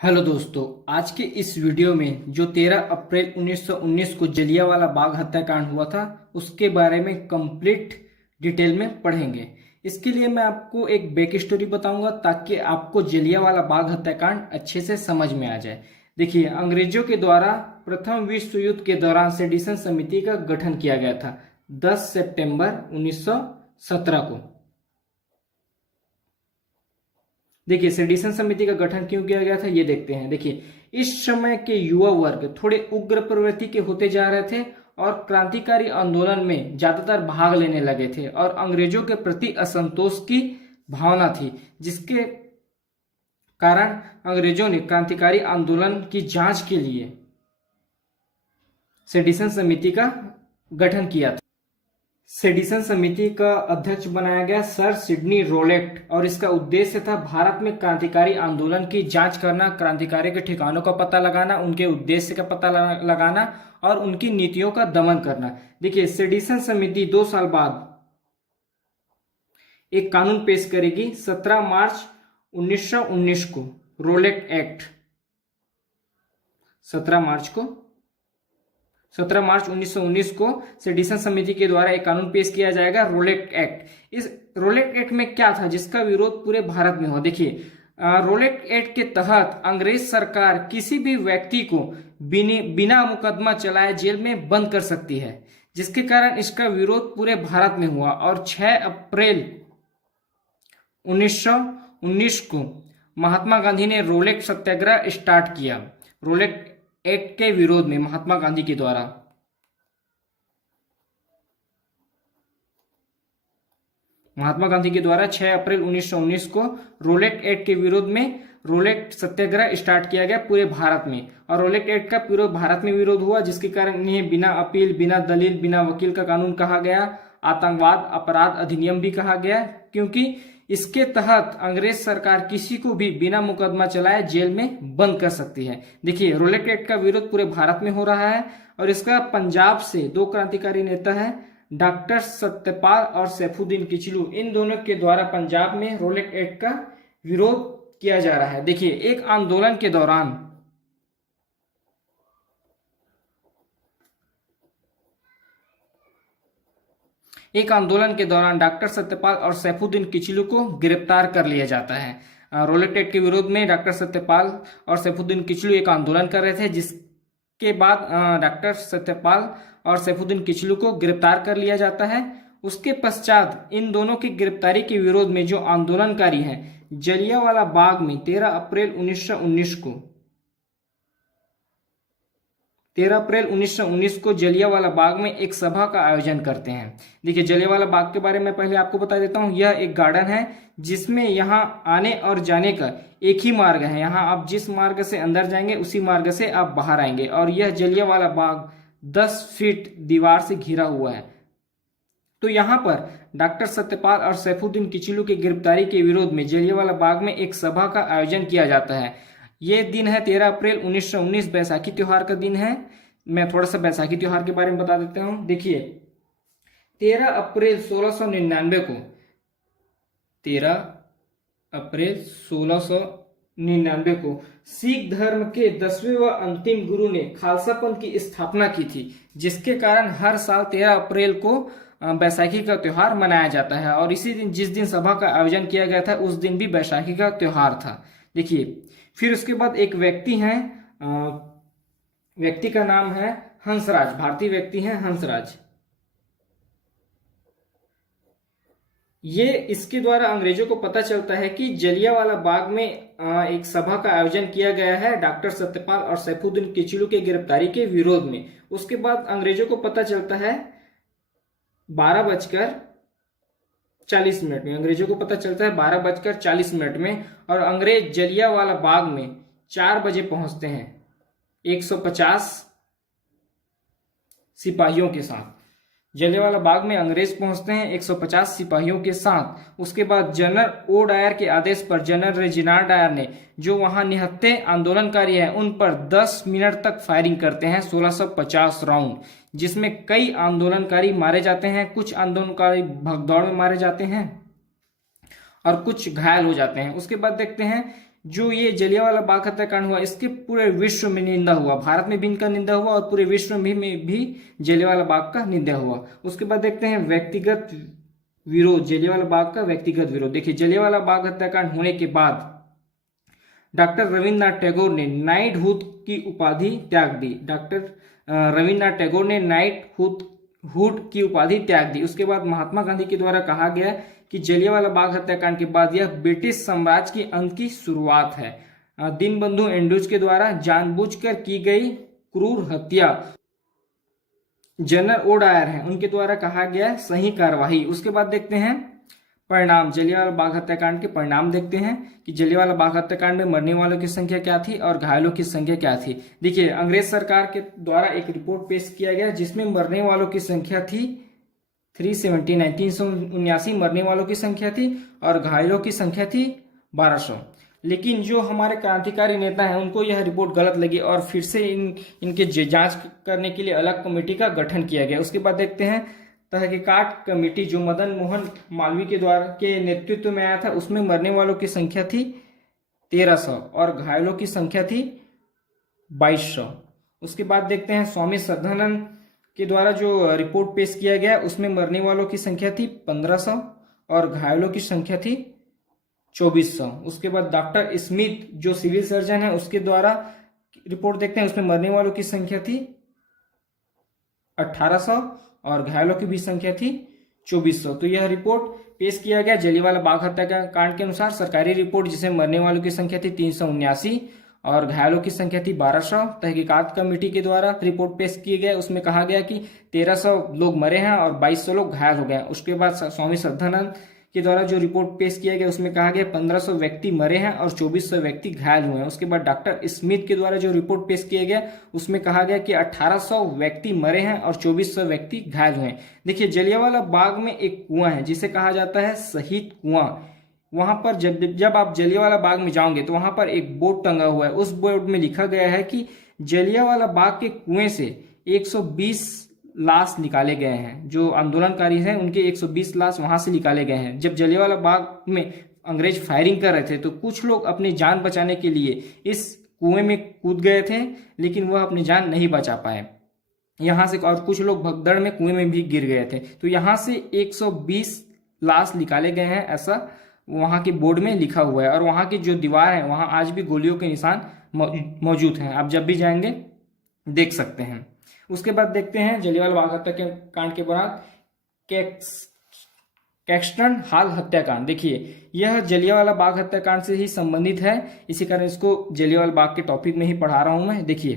Hello दोस्तों, आज के इस वीडियो में जो 13 अप्रैल 1919 को जलियांवाला बाग हत्याकांड हुआ था उसके बारे में कंप्लीट डिटेल में पढ़ेंगे। इसके लिए मैं आपको एक बैक स्टोरी बताऊंगा ताकि आपको जलियांवाला बाग हत्याकांड अच्छे से समझ में आ जाए। देखिए, अंग्रेजों के द्वारा प्रथम विश्व युद्ध के दौरान सेडिशन समिति का गठन किया गया था 10 सितंबर 1917 को। देखिए, सेडिशन समिति का गठन क्यों किया गया था ये देखते हैं। देखिए, इस समय के युवा वर्ग थोड़े उग्र प्रवृत्ति के होते जा रहे थे और क्रांतिकारी आंदोलन में ज्यादातर भाग लेने लगे थे और अंग्रेजों के प्रति असंतोष की भावना थी, जिसके कारण अंग्रेजों ने क्रांतिकारी आंदोलन की जांच के लिए सेडिशन समिति का गठन किया था। सेडिशन समिति का अध्यक्ष बनाया गया सर सिडनी रोलेट और इसका उद्देश्य था भारत में क्रांतिकारी आंदोलन की जांच करना, क्रांतिकारी के ठिकानों का पता लगाना, उनके उद्देश्य का पता लगाना और उनकी नीतियों का दमन करना। देखिए, सेडिशन समिति 2 साल बाद एक कानून पेश करेगी 17 मार्च 1919 को, रोलेट एक्ट। 17 मार्च 1919 को सेडिशन समिति के द्वारा एक कानून पेश किया जाएगा, रोलेट एक्ट। इस रोलेट एक्ट में क्या था जिसका विरोध पूरे भारत में हो? देखिए, रोलेट एक्ट के तहत अंग्रेज सरकार किसी भी व्यक्ति को बिना मुकदमा चलाए जेल में बंद कर सकती है, जिसके कारण इसका विरोध पूरे भारत में हुआ और 6 अप्रैल 1919 को महात्मा गांधी ने रोलेट सत्याग्रह स्टार्ट किया। रोलेट एक्ट के विरोध में महात्मा गांधी के द्वारा 6 अप्रैल 1919 को रोलेट एक्ट के विरोध में रोलेट सत्याग्रह स्टार्ट किया गया पूरे भारत में। और रोलेट एक्ट का पूरे भारत में विरोध हुआ, जिसके कारण इन्हें बिना अपील, बिना दलील, बिना वकील का कानून कहा गया। आतंकवाद अपराध अधिनियम भी कहा गया, क्योंकि इसके तहत अंग्रेज सरकार किसी को भी बिना मुकदमा चलाए जेल में बंद कर सकती है। देखिए, रोलेट एक्ट का विरोध पूरे भारत में हो रहा है और इसका पंजाब से 2 क्रांतिकारी नेता हैं, डॉक्टर सत्यपाल और सैफुद्दीन किचलू। इन दोनों के द्वारा पंजाब में रोलेट एक्ट का विरोध किया जा रहा है। देखिए, एक आंदोलन के दौरान डॉक्टर सत्यपाल और सैफुद्दीन किचलू को गिरफ्तार कर लिया जाता है। रोलेट एक्ट के विरोध में डॉक्टर सत्यपाल और सैफुद्दीन किचलू एक आंदोलन कर रहे थे, जिसके बाद डॉक्टर सत्यपाल और सैफुद्दीन किचलू को गिरफ्तार कर लिया जाता है। उसके पश्चात इन दोनों की गिरफ्तारी के विरोध में जो आंदोलनकारी हैं, जलियांवाला बाग में 13 अप्रैल 1919 को जलियांवाला बाग में एक सभा का आयोजन करते हैं। देखिए, जलियांवाला बाग के बारे में पहले आपको बता देता हूं। यह एक गार्डन है जिसमें यहां आने और जाने का एक ही मार्ग है। यहां आप जिस मार्ग से अंदर जाएंगे उसी मार्ग से आप बाहर आएंगे। और यह जलियांवाला बाग 10 फीट दीवार से घिरा हुआ है। तो यहाँ पर डॉक्टर सत्यपाल और सैफुद्दीन किचलू की गिरफ्तारी के विरोध में जलियांवाला बाग में एक सभा का आयोजन किया जाता है। ये दिन है 13 अप्रैल 1919, बैसाखी त्योहार का दिन है। मैं थोड़ा सा बैसाखी त्योहार के बारे में बता देता हूं। देखिए, 13 अप्रैल 1699 को सिख धर्म के 10वें व अंतिम गुरु ने खालसा पंथ की स्थापना की थी, जिसके कारण हर साल 13 अप्रैल को बैसाखी का त्योहार मनाया जाता है। और इसी दिन, जिस दिन सभा का आयोजन किया गया था, उस दिन भी बैसाखी का त्योहार था। देखिए, फिर उसके बाद एक व्यक्ति हैं, व्यक्ति का नाम है हंसराज, भारतीय व्यक्ति हैं हंसराज। ये इसके द्वारा अंग्रेजों को पता चलता है कि जलियांवाला बाग में एक सभा का आयोजन किया गया है डॉक्टर सत्यपाल और सैफुद्दीन किचलू के गिरफ्तारी के विरोध में। उसके बाद अंग्रेजों को पता चलता है 12:40 में, अंग्रेजों को पता चलता है 12:40 में, और अंग्रेज जलियांवाला बाग में 4 बजे पहुंचते हैं 150 सिपाहियों के साथ। जलियांवाला बाग में अंग्रेज पहुंचते हैं 150 सिपाहियों के साथ। उसके बाद जनरल ओ डायर के आदेश पर जनरल रेजिनाल्ड डायर ने, जो वहां निहत्थे आंदोलनकारी हैं, उन पर 10 मिनट तक फायरिंग करते हैं, 1650 राउंड, जिसमें कई आंदोलनकारी मारे जाते हैं। कुछ आंदोलनकारी भगदौड़ में मारे जाते हैं और कुछ घायल हो जाते हैं। उसके बाद देखते हैं जो ये जलियांवाला बाग हत्याकांड हुआ इसके पूरे विश्व में निंदा हुआ, भारत में भी इनका निंदा हुआ और पूरे विश्व में भी जलियांवाला बाग का निंदा हुआ। उसके बाद देखते हैं व्यक्तिगत विरोध, जलियांवाला बाग का व्यक्तिगत विरोध। देखिए जलियांवाला बाग हत्याकांड होने के बाद डॉक्टर रविन्द्रनाथ टैगोर ने नाइटहुड की उपाधि त्याग दी। डॉक्टर रविन्द्रनाथ टैगोर ने नाइटहुड की उपाधि त्याग दी। उसके बाद महात्मा गांधी के द्वारा कहा गया कि जलियांवाला बाग हत्याकांड के बाद यह ब्रिटिश साम्राज्य की अंत की शुरुआत है। दीनबंधु एंड्रूज के द्वारा जानबूझकर की गई क्रूर हत्या जनरल ओ डायर है, उनके द्वारा कहा गया सही कार्यवाही। उसके बाद देखते हैं परिणाम, जलियांवाला बाग हत्याकांड के परिणाम देखते हैं कि जलियांवाला बाग हत्याकांड में मरने वालों की संख्या क्या थी और घायलों की संख्या क्या थी। देखिए अंग्रेज सरकार के द्वारा एक रिपोर्ट पेश किया गया जिसमें मरने वालों की संख्या थी 379 मरने वालों की संख्या थी और घायलों की संख्या थी 1200। लेकिन जो हमारे क्रांतिकारी नेता हैं उनको यह रिपोर्ट गलत लगी और फिर से इनके जांच करने के लिए अलग कमेटी का गठन किया गया। उसके बाद देखते हैं तहकीकात कमेटी जो मदन मोहन मालवीय के द्वारा के नेतृत्व में आया था, उसमें मरने वालों की संख्या थी 1300 और घायलों की संख्या थी 2200। उसके बाद देखते हैं स्वामी श्रद्धानंद के द्वारा जो रिपोर्ट पेश किया गया उसमें मरने वालों की संख्या थी 1500 और घायलों की संख्या थी 2400। उसके बाद डॉक्टर स्मिथ जो सिविल सर्जन है उसके द्वारा रिपोर्ट देखते हैं, उसमें मरने वालों की संख्या थी 1800 और घायलों की भी संख्या थी 2400। तो यह रिपोर्ट पेश किया गया जलियांवाला बाग हत्याकांड के अनुसार सरकारी रिपोर्ट, जिसमें मरने वालों की संख्या थी 379 और घायलों की संख्या थी 1200। तहकीकात कमेटी के द्वारा रिपोर्ट पेश किए गए, उसमें कहा गया कि 1300 लोग मरे हैं और 2200 लोग घायल हो गए। उसके बाद स्वामी श्रद्धानंद के द्वारा जो रिपोर्ट पेश किया गया उसमें कहा गया 1500 व्यक्ति मरे हैं और 2400 व्यक्ति घायल हुए हैं। उसके बाद डॉक्टर स्मिथ के द्वारा जो रिपोर्ट पेश किया गया उसमें कहा गया कि 1800 व्यक्ति मरे हैं और 2400 व्यक्ति घायल हुए हैं। देखिए जलियांवाला बाग में एक कुआं है जिसे कहा जाता है शहीद कुआं। वहां पर जब आप जलियांवाला बाग में जाओगे तो वहां पर एक बोर्ड टंगा हुआ है, उस बोर्ड में लिखा गया है कि जलियांवाला बाग के कुएं से 120 लाश निकाले गए हैं। जो आंदोलनकारी हैं उनके 120 लाश वहां से निकाले गए हैं। जब जलियांवाला बाग में अंग्रेज फायरिंग कर रहे थे तो कुछ लोग अपनी जान बचाने के लिए इस कुएं में कूद गए थे, लेकिन वह अपनी जान नहीं बचा पाए यहां से, और कुछ लोग भगदड़ में कुएं में भी गिर गए थे। तो यहां से 120 लाश निकाले गए हैं, ऐसा वहां के बोर्ड में लिखा हुआ है। और वहां की जो दीवार है वहां आज भी गोलियों के निशान मौजूद हैं, आप जब भी जाएंगे देख सकते हैं। उसके बाद देखते हैं जलियांवाला बाग हत्याकांड के बाद कैक्सटन हॉल हत्याकांड। देखिए यह जलियांवाला बाग हत्याकांड से ही संबंधित है, इसी कारण इसको जलियांवाला बाग के टॉपिक में ही पढ़ा रहा हूं मैं। देखिए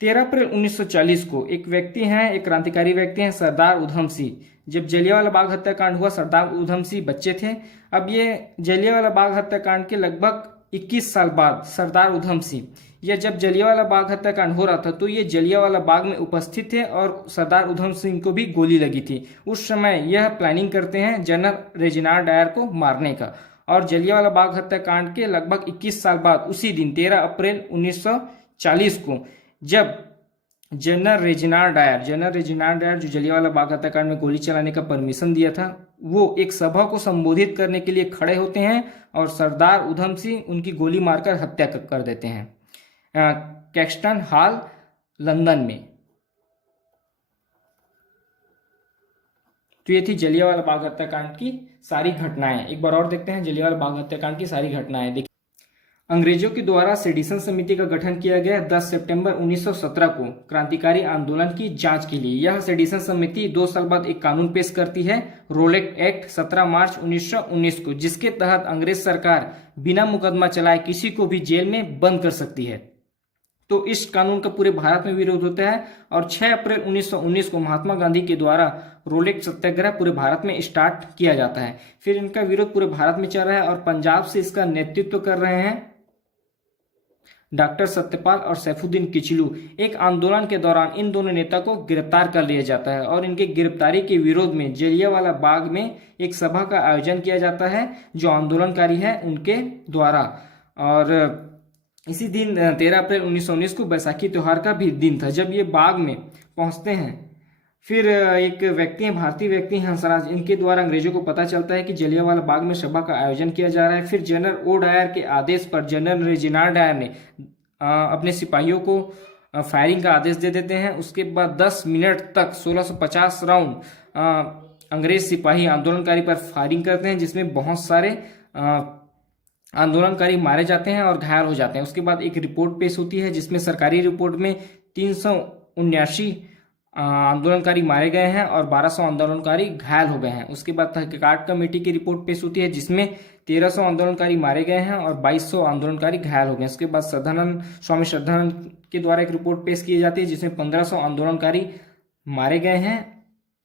13 अप्रैल 1940 को एक व्यक्ति हैं, एक क्रांतिकारी व्यक्ति हैं सरदार उधम सिंह। जब जलियांवाला बाग हत्याकांड हुआ सरदार उधम सिंह बच्चे थे। अब ये जलियांवाला बाग हत्याकांड के लगभग 21 साल बाद सरदार उधम सिंह, यह जब जलियांवाला बाग हत्याकांड हो रहा था तो ये जलियांवाला बाग में उपस्थित थे और सरदार उधम सिंह को भी गोली लगी थी। उस समय यह प्लानिंग करते हैं जनरल रेजिनाल्ड डायर को मारने का। और जलियांवाला बाग हत्याकांड के लगभग 21 साल बाद उसी दिन 13 अप्रैल 1940 को जब जनरल रेजिनाल्ड डायर जो जलियांवाला बाग हत्याकांड में गोली चलाने का परमिशन दिया था, वो एक सभा को संबोधित करने के लिए खड़े होते हैं और सरदार उधम सिंह उनकी गोली मारकर हत्या कर देते हैं कैक्सटन हॉल लंदन में। तो ये थी जलियांवाला बाग हत्याकांड की सारी घटनाएं। एक बार और देखते हैं जलियांवाला बाग हत्याकांड की सारी घटनाएं। देखिए अंग्रेजों के द्वारा सेडिशन समिति का गठन किया गया 10 सितंबर 1917 को क्रांतिकारी आंदोलन की जांच के लिए। यह सेडिशन समिति 2 साल बाद एक कानून पेश करती है, रोलेट एक्ट 17 मार्च 1919 को, जिसके तहत अंग्रेज सरकार बिना मुकदमा चलाए किसी को भी जेल में बंद कर सकती है। तो इस कानून का पूरे भारत में विरोध होता है और 6 अप्रैल 1919 को महात्मा गांधी के द्वारा रोलेट सत्याग्रह पूरे भारत में स्टार्ट किया जाता है। फिर इनका विरोध पूरे भारत में चल रहा है और पंजाब से इसका नेतृत्व कर रहे हैं डॉक्टर सत्यपाल और सैफुद्दीन किचलू। एक आंदोलन के दौरान इन दोनों नेता को गिरफ्तार कर लिया जाता है और इनके गिरफ्तारी के विरोध में जलियांवाला बाग में एक सभा का आयोजन किया जाता है जो आंदोलनकारी है उनके द्वारा। और इसी दिन 13 अप्रैल 1919 को बैसाखी त्योहार का भी दिन था। जब ये बाग में पहुंचते हैं फिर एक व्यक्ति हैं, भारतीय व्यक्ति हैं हंसराज, इनके द्वारा अंग्रेजों को पता चलता है कि जलियांवाला बाग में सभा का आयोजन किया जा रहा है। फिर जनरल ओ डायर के आदेश पर जनरल रेजिनाल्ड डायर ने अपने सिपाहियों को फायरिंग का आदेश दे देते हैं। उसके बाद 10 मिनट तक 1650 राउंड अंग्रेज सिपाही आंदोलनकारी पर फायरिंग करते हैं, जिसमें बहुत सारे आंदोलनकारी मारे जाते हैं और घायल हो जाते हैं। उसके बाद एक रिपोर्ट पेश होती है, जिसमें सरकारी रिपोर्ट में 379 आंदोलनकारी मारे गए हैं और 1200 आंदोलनकारी घायल हो गए हैं। उसके बाद तहकीकात कमेटी की रिपोर्ट पेश होती है, जिसमें 1300 आंदोलनकारी मारे गए हैं और 2200 आंदोलनकारी घायल हो गए हैं। उसके बाद स्वामी श्रद्धानंद के द्वारा एक रिपोर्ट पेश की जाती है, जिसमें 1500 आंदोलनकारी मारे गए हैं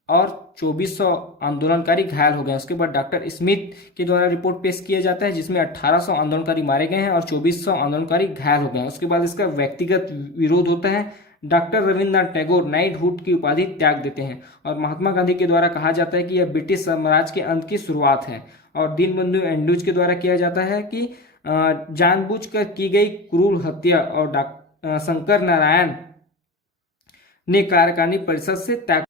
और 2400 आंदोलनकारी घायल हो गए। उसके बाद डॉक्टर स्मिथ के द्वारा रिपोर्ट पेश किया जाता है, जिसमें 1800 आंदोलनकारी मारे गए हैं और 2400 आंदोलनकारी घायल हो गए हैं। उसके बाद इसका व्यक्तिगत विरोध होता है। डॉक्टर रविंद्रनाथ टैगोर नाइटहुड की उपाधि त्याग देते हैं और महात्मा गांधी के द्वारा कहा जाता है कि यह ब्रिटिश साम्राज्य के अंत की शुरुआत है। और दीनबंधु एंड्रूज के द्वारा किया जाता है कि जानबूझकर की गई क्रूर हत्या और शंकर नारायण ने कार्यकारिणी परिषद से त्याग